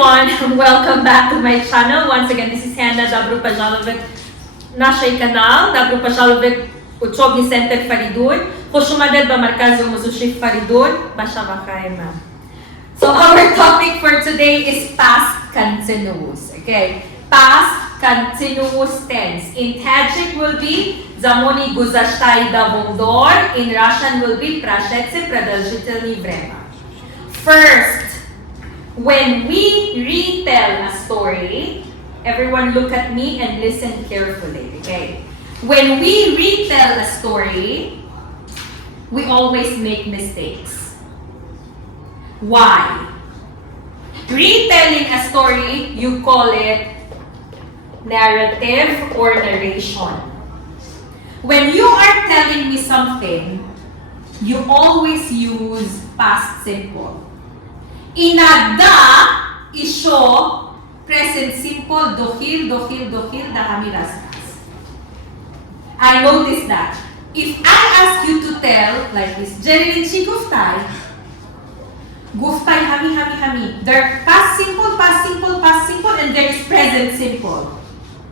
everyone, welcome back to my channel. Once again, this is Hannah. Добро пожаловать в наш канал. Добро пожаловать в Учебный центр Faridun. خوش اومدید به مرکز آموزشی فریدون. So our topic for today is past continuous. Okay, past continuous tense. In Tajik will be Zamoni, guzaштаи, давомдор. In Russian will be Pрошедшее, продолжительное, время. First, when we retell a story, everyone look at me and listen carefully, okay? When we retell a story, we always make mistakes. Why? Retelling a story, you call it narrative or narration. When you are telling me something, you always use past simple. Inagda isho present simple dohil dahami rastas. I noticed that. If I ask you to tell like this, Jerelinchi guftai, hami. There past simple, and there is present simple.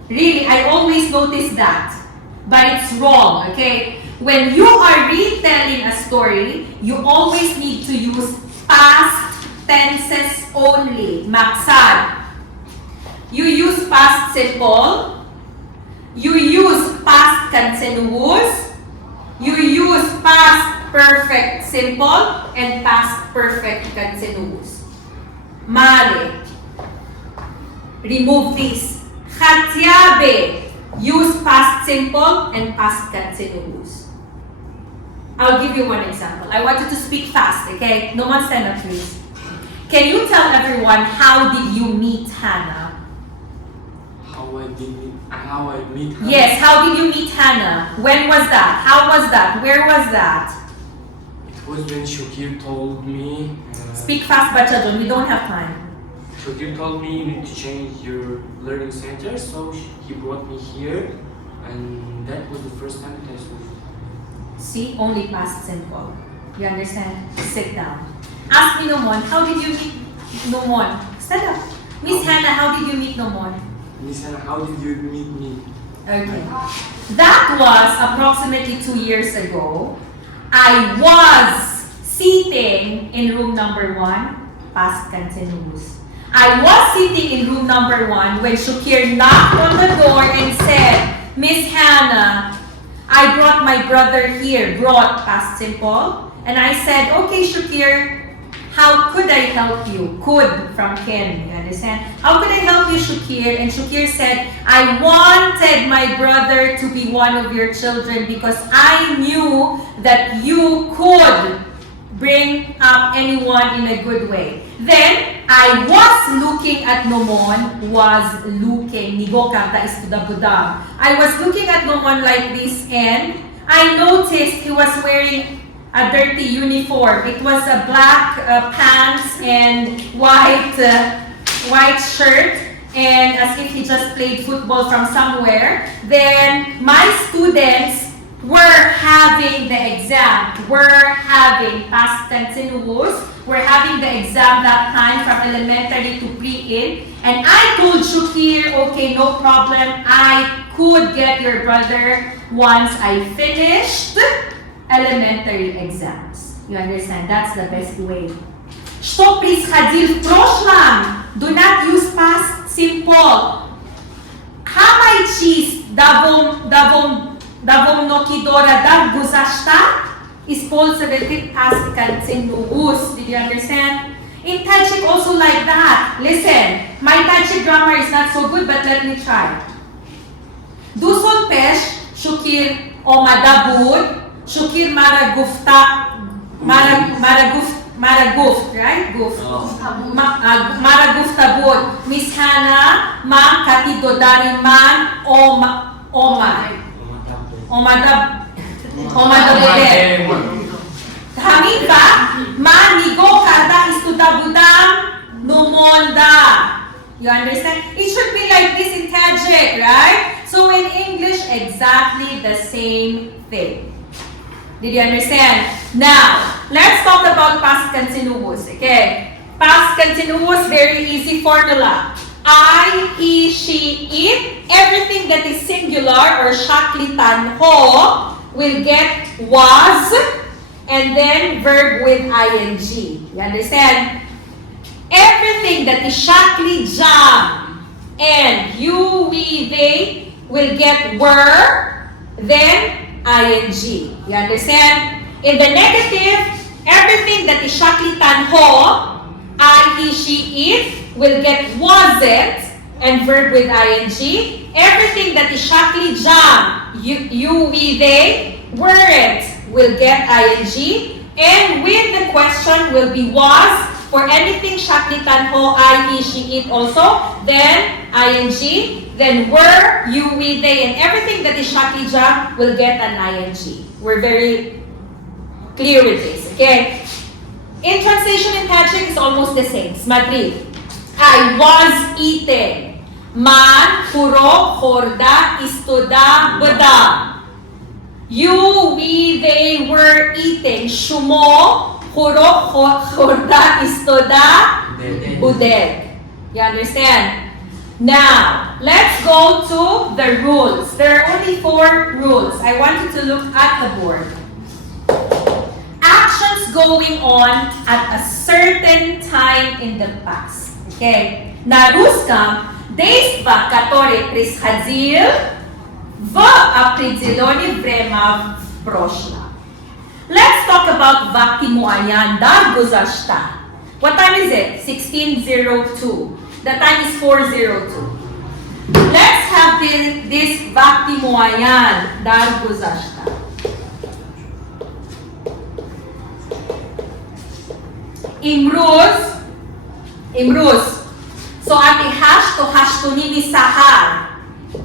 Really, I always notice that. But it's wrong, okay? When you are retelling a story, you always need to use past tenses only. Maksad. You use past simple. You use past continuous. You use past perfect simple and past perfect continuous. Mali. Remove this. Khatyabe. Use past simple and past continuous. I'll give you one example. I want you to speak fast, okay? No one stand up, please. Can you tell everyone how did you meet Hannah? How I meet Hannah? Yes, how did you meet Hannah? When was that? How was that? Where was that? It was when Shukir told me... Speak fast, Bachadon. We don't have time. Shukir told me you need to change your learning center, so he brought me here, and that was the first time that I saw you. See, only past simple. You understand? Sit down. Ask me Nomon, how did you meet Nomon? Stand up. Miss Hannah, how did you meet Nomon? Miss Hannah, how did you meet me? Okay. That was approximately 2 years ago. I was sitting in room number 1, past continuous. I was sitting in room number 1 when Shukir knocked on the door and said, Miss Hannah, I brought my brother here, brought past simple. And I said, okay, Shukir, how could I help you? Could from Ken, you understand? How could I help you, Shukir? And Shukir said, I wanted my brother to be one of your children because I knew that you could bring up anyone in a good way. Then, I was looking at Nomon, Nigo karta is to the Buddha. I was looking at Nomon like this and I noticed he was wearing a dirty uniform. It was a black pants and white shirt, and as if he just played football from somewhere. Then my students were having the exam. We're having past continuous. We're having the exam that time from elementary to pre-in. And I told Shukir, okay, no problem. I could get your brother once I finished elementary exams. You understand? That's the best way. Что происходило в прошлом? Do not use past simple. Хамайчис давомнокидора дар гузашта использовали past continuous. Did you understand? In Tajik also like that. Listen, my Tajik grammar is not so good, but let me try. Duson pesh, Shukir omadabud, Shukir maraguft, right? Guft. Maraguftabud. Miss Hannah, ma katidodariman omadabud. Hamin ba? Ma nigo karda istudabudam numonda. You understand? It should be like this in Tajik, right? So in English, exactly the same thing. Did you understand? Now, let's talk about past continuous, okay? Past continuous, very easy formula. I, he, she, it. Everything that is singular or shaklitan ho will get was and then verb with ing. You understand? Everything that is shakli jam and you, we, they will get were, then ing. You understand? In the negative, everything that is shaklitan ho, I, he, she, it will get wasn't and verb with ing. Everything that is shakli jam, you, we, they, weren't will get ing. And with the question will be was. For anything shaklitan ho, I, he, she, it also, then ing. Then were, you, we, they, and everything that is shakli jam will get an ing. We're very clear with this, okay? In translation in Tajik, it's almost the same. Madrid. I was eating. Man, huro, horda, istuda, bada. You, we, they were eating. Shumo, huro, horda, istuda, budeg. You understand? Now, let's go to the rules. There are only 4 rules. I want you to look at the board. Actions going on at a certain time in the past. Okay. Na ruskam, действа, которые происходили в определенное время в прошлом. Let's talk about Vakti Muayan Dar Guzashta. What time is it? 16:02. The time is 4:02. Let's have this Vakti Muayan Dar Guzashta. Imruz. So ati hash to nimi sahar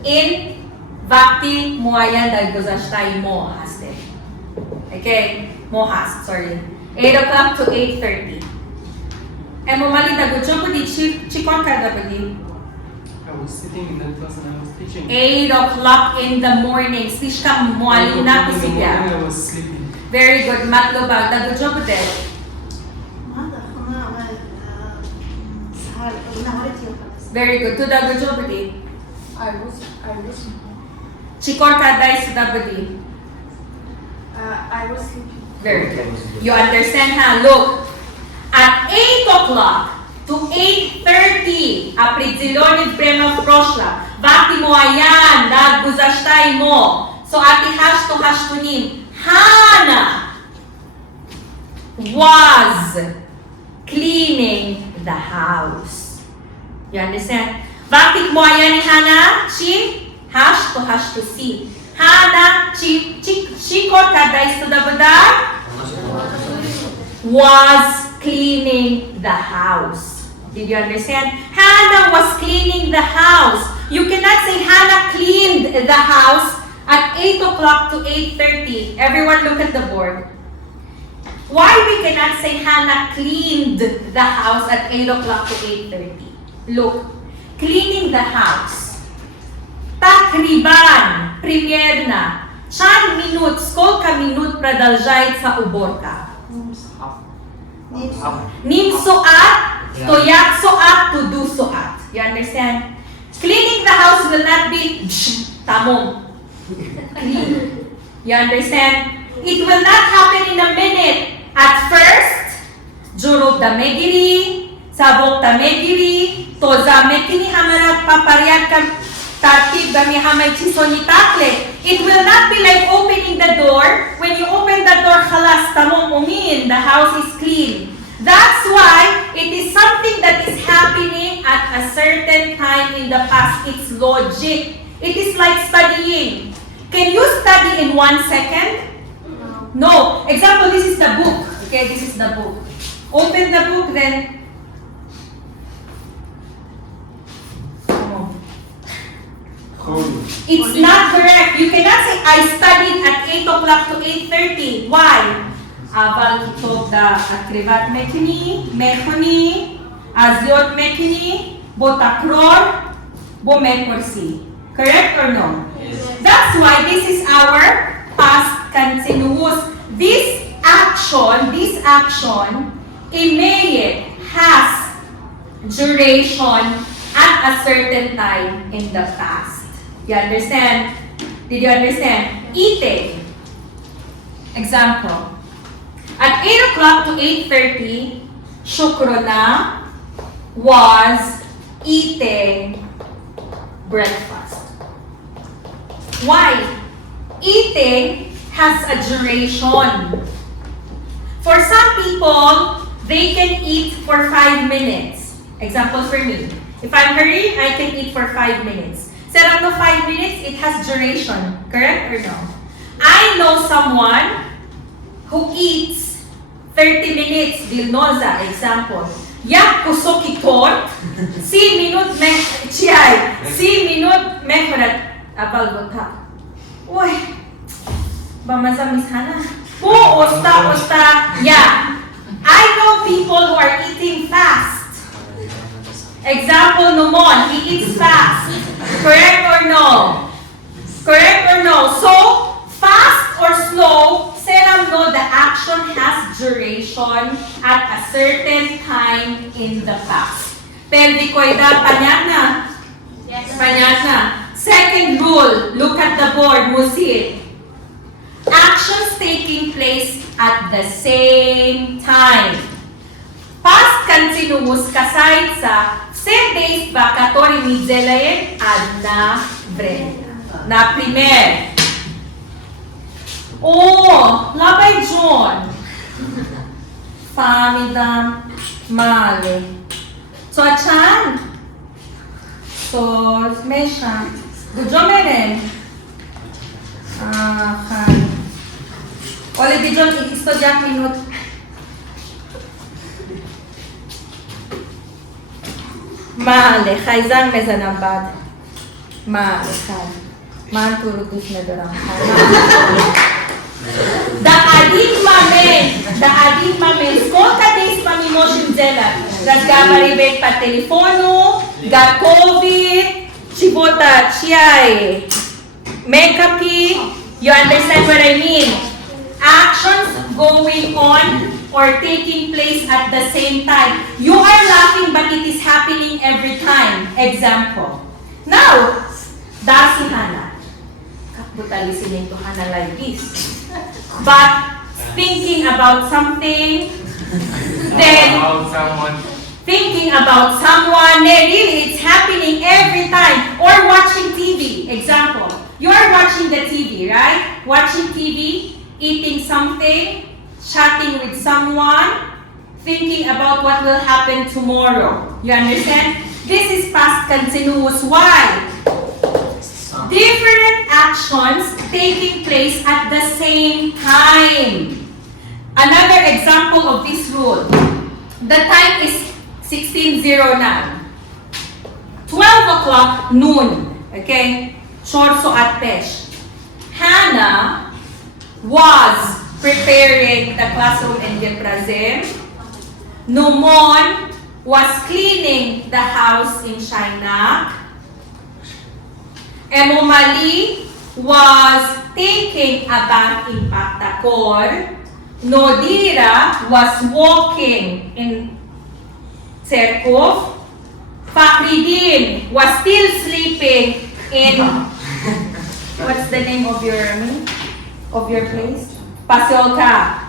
in Vakti Muayan Dar Guzashta mo haste. Okay, mo has, sorry. 8 o'clock to 8:30. Emo mali da gujo pudi chikon kada pudi. I was sitting in that class and I was teaching. 8 o'clock in the morning. Stishka mualim na In the morning kusiya. I was sleeping. Very good. Matlo ba da gujo pudi. Very good. To the gujo pudi. I was Chikon kada is da pudi. I was sleeping. Very good. You understand, ha? Look. At 8 o'clock to 8:30, определенное время в прошлом. Vakti Muayan Dar Guzashta mo. So ati hash to nim. Hannah was cleaning the house. You understand? Vakti Muayan Hannah, she hash to si. Hannah, she ko kada istudabadar was cleaning the house. Did you understand? Hannah was cleaning the house. You cannot say Hannah cleaned the house at 8 o'clock to 8:30. Everyone look at the board. Why we cannot say Hannah cleaned the house at 8 o'clock to 8:30? Look, cleaning the house. Takriban, примерно, 4 минут, сколько минут продолжается уборка? Nim soat, toyat soat, to do soat. You understand? Cleaning the house will not be tamong. Clean. You understand? It will not happen in a minute. At first, jurub damegiri, sabok damegiri, toza mekini hamarat papariat kam tartib dami hamay chisonitakle. It will not be like opening the door. When you open the door, halas tamong umin, the house is clean. That's why it is something that is happening at a certain time in the past. It's logic. It is like studying. Can you study in 1 second? No. Example, this is the book. Okay, this is the book. Open the book, then it's not correct. You cannot say, I studied at 8 o'clock to 8:30. Why? Aval kitog da akrivat mekini, mechoni, azyot mekini, botakror, bomekorsi. Correct or no? Yes. That's why this is our past continuous. This action, imeyet, has duration at a certain time in the past. You understand? Did you understand? Eating. Example. At 8 o'clock to 8:30, Shukrona was eating breakfast. Why? Eating has a duration. For some people, they can eat for 5 minutes. Example for me. If I'm hurrying, I can eat for 5 minutes. Set up to 5 minutes, it has duration. Correct or no? I know someone who eats 30 minutes. Dilnoza, example. Yak kusoki tort, 6 minut me chai, 6 minut me horat apal bota. Uy, bamasa Miss Hannah. Oh, osta, yeah. I know people who are eating fast. Example, Numon, he eats fast. Correct or no? Correct or no? So, fast or slow, Seram no, the action has duration at a certain time in the past. Peldi koida panyana? Yes. Panyana. Second rule, look at the board, musil. Actions taking place at the same time. Past continuous kasait sa same days ba katori midzelayen adna vremena. Na primer. Oh, labay John. Famidam male. So achan. So mesha. Gujo meren. Kan. Ole bijon istudyak minut. Male, Khaizang mezanabad. Male, kan. Man turudus na dorang. Da adin mamen, skolka days pamimoshim zela. Razgavaribet pa telefono, ga COVID, chibota chiae, make-upi. You understand what I mean? Actions going on or taking place at the same time. You are laughing but it is happening every time. Example. Now, dasi Hannah. Kaputali listening to Hannah like this. But thinking about something, then thinking about someone, then really it's happening every time. Or watching TV. Example. You are watching the TV, right? Watching TV, eating something, chatting with someone, thinking about what will happen tomorrow. You understand? This is past continuous. Why? Different actions taking place at the same time. Another example of this rule. The time is 16:09. 12 o'clock noon. Okay? Chorso at Pesh. Hannah was preparing the classroom in Geprazem. Numon was cleaning the house in China. Emomali was taking a bath in Patakor. Nodira was walking in Serkov. Faridun was still sleeping in what's the name of your place? Pasolka.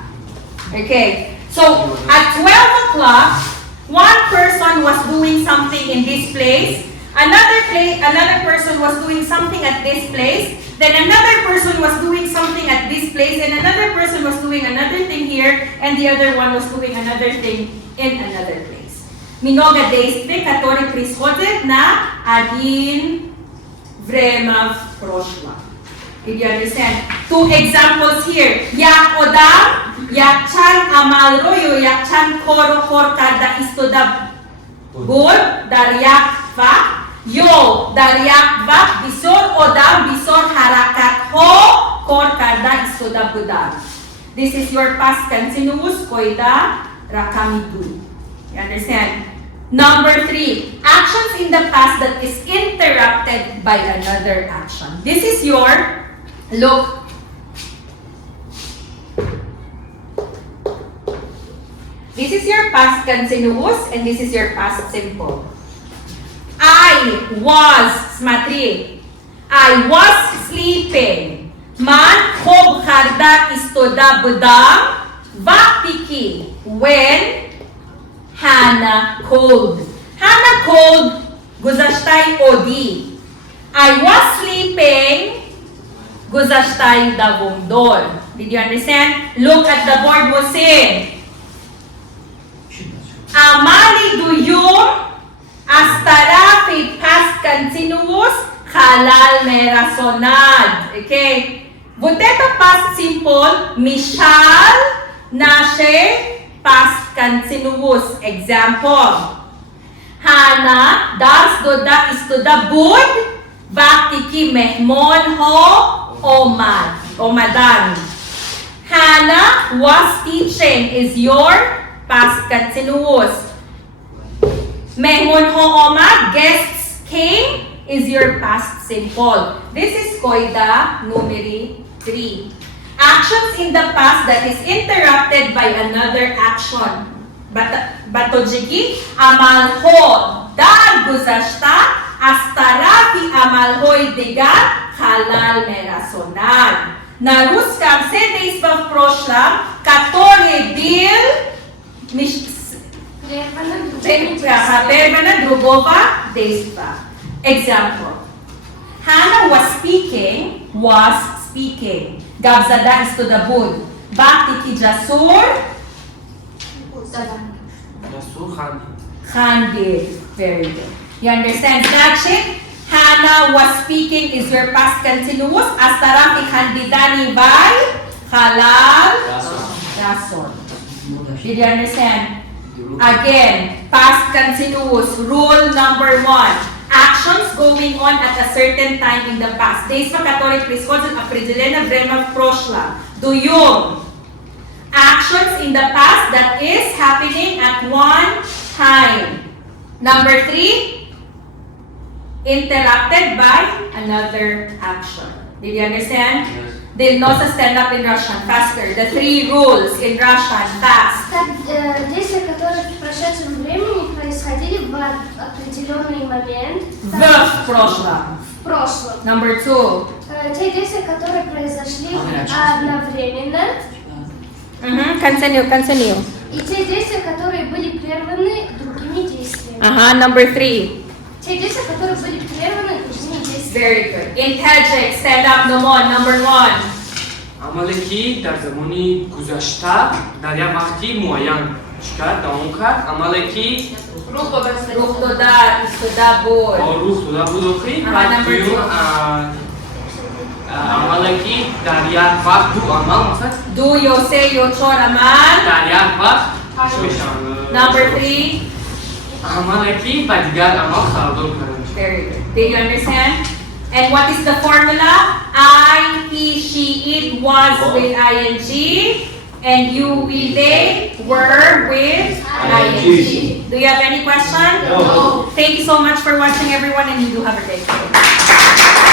Okay. So at 12 o'clock, one person was doing something in this place. Another person was doing something at this place. Then another person was doing something at this place, and another person was doing another thing here, and the other one was doing another thing in another place. Minoga действие, которые происходят на один время прошлого. Did you understand? Two examples here. Yak odam, yak chan amal royo, yak chan koro kor kada istodab bud, dar yak va, yo, dar yak va, bisor odam, bisor harakat ho, kor kada istodab budam. This is your past continuous, koida rakamidu. You understand? Number 3, actions in the past that is interrupted by another action. This is your, look. This is is your past continuous and this is your past simple. I was, smatri. I was sleeping. Man khob kharda istoda budam vaktiki when Hannah called. Hannah called guzashtai odi. I was sleeping guzashtai davomdor. Did you understand? Look at the board mo sin. Amali duyum astara fi past continuous halal merasonad. Okay? Buteta past simple mishal nashe past continuous. Example. Hana das doda istuda bud vaktiki mehmon ho omad. Omadan. Hannah was teaching is your past continuous. Mehmon ho omad, guests came, is your past simple. This is koida numeri 3. Actions in the past that is interrupted by another action. Batojiki, amalho, dad guzashta, astarafi amalhoy diga, halal merasonal. На русском все действия в прошлом, которые был прервано другого действия. Example. Hannah was speaking. Gabzada is to the bud. Bakti ki jasur. Jasur Khandi. Very good. You understand? Значит, Hannah was speaking is your past continuous. Astarafi khandidani by halal rason. Did you understand? Again, past continuous. Rule number 1. Actions going on at a certain time in the past. Действия, которые происходят в определенное время в прошлом. Duyum. Actions in the past that is happening at one time. Number 3. Interrupted by another action. Did you understand? Yes. They'll not stand up in Russian. Faster. The 3 rules in Russian. Fast. Действия, которые в прошедшем времени происходили в определенный момент. В прошлом. В прошлом. Number 2. Те действия, которые произошли одновременно. Continue. И те действия, которые были прерваны другими действиями. Number 3. Те действия, которые были прерваны другими действиями. Very good. In Tajik, stand up, Nomon. Number 1. عملی در زمانی گذشته در یک وقتی معین کرد دوام کرد عملی Ruh toda, istoda boy. روح داده بود آخری Aha, و number دوم عملی در یک وقت دو عمل مثلا Do yo say yo chor amal. در یک وقت میشن Number 3. عملی با دیگر عمل خردون کردن. Very good. Did you understand? And what is the formula? I, he, she, it, was with ing. And you, we, they, were with ing. Do you have any question? No. Thank you so much for watching, everyone, and you do have a great day.